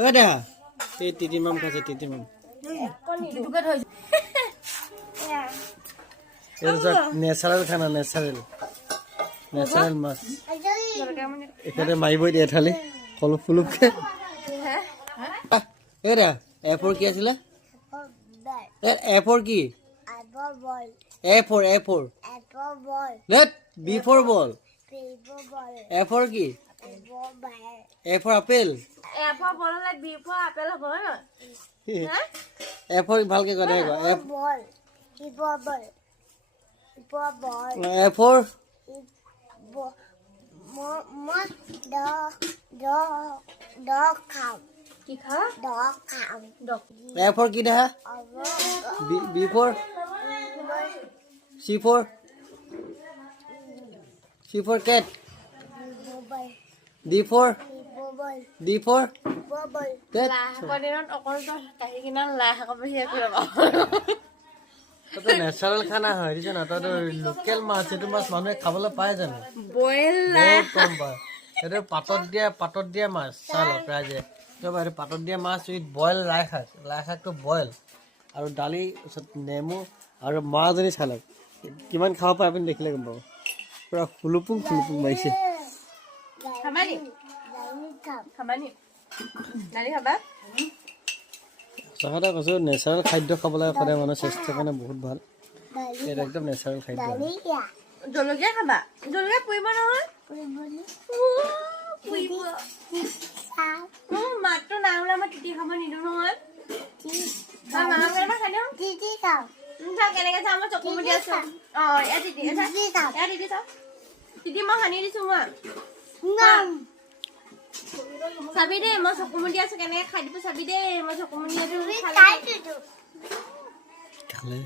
দে তিতিমাম খাইছে তিতিমাম নেচাৰেল খানা নেচাৰেল মাছ এখানে মাৰিবই দিয়ে থালি কলপ ফুলুপকে এফৰ কি আছিলে এফৰ কি এফৰ লেট বি ফৰ বল এফৰ কি এফৰ আপেল এফৰ বল হলে বি ফৰ আপেল হ'ব ন এফৰ ভালকে কৈ দে এফ এফৰ কি খা এফৰ কি দেখা B for C for cat D for cat লাহকদিনত অকল তো কাহি কিনা লাহ কবহি কৰিব তো নেচাৰেল খানা হয় দিছ না তো লোকেল মাছ এটো মাছ মানুহে খাবলৈ পায় জানো বইল বহুত কম পায় এটো পাতত দিয়া মাছ চাল প্ৰায় যে তো বাইৰে পাতত দিয়া মাছ উইথ বইল লাই শাক তো বইল আৰু দালি নেমু আৰু মাছজনী চালক কিমান খাব পায় আপুনি দেখিলে গম পাব পুৰা ফুলুপুং মাৰিছে সঁচা কৈছো নেচাৰেল খাদ্য খাব লাগে সদায় মানুহৰ স্বাস্থ্যৰ কাৰণে বহুত ভাল এটা একদম নেচাৰেল খাদ্য জলকীয়া খাবা জলকীয়া পুৰিব নহয় মাত্ৰ নাই ওলা মই তিতি খাব নিদো নহয় কেনেকে চাওঁ মই চকু মুদি আছো তিতি চাওঁ তিতি মই সানি দিছো মই চাবি দেই মই চকু মুদি আছো কেনেকে খাই দিব চাবি দেই মই চকু মুদি খালে